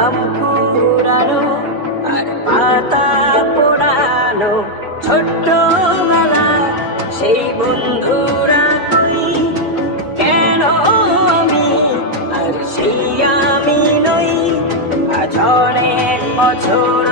নাম পুরানো আর পাতা পোড়ানো ছোট্টবেলা সেই বন্ধুরা কই কেন আমি আর সেই আমি নই আজ অনেক বছর